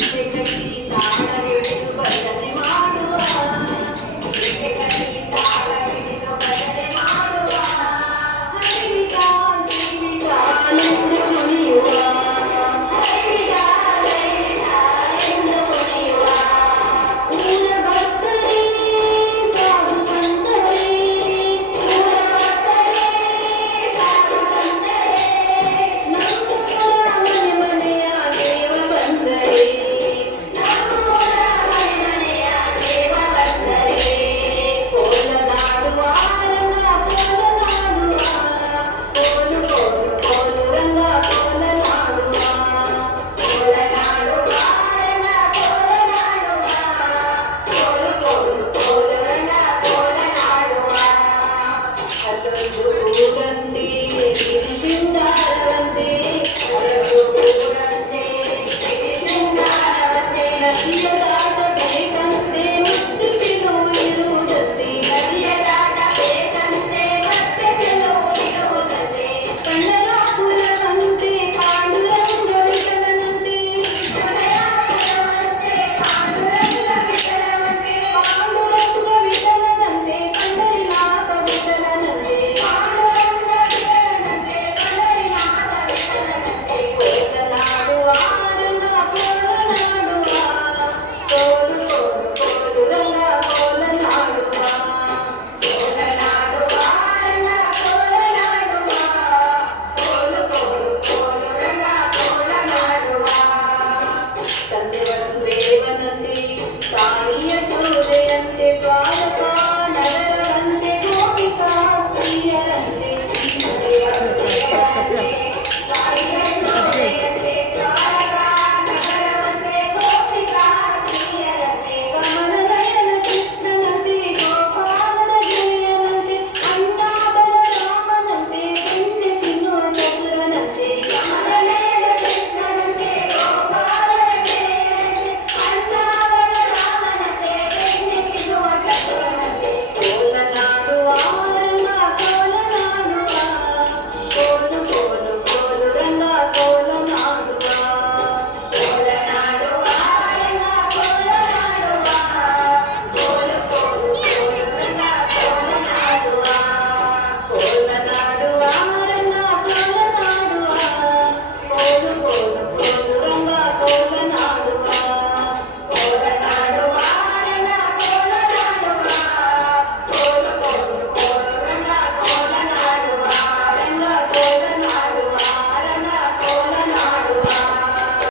Davanagere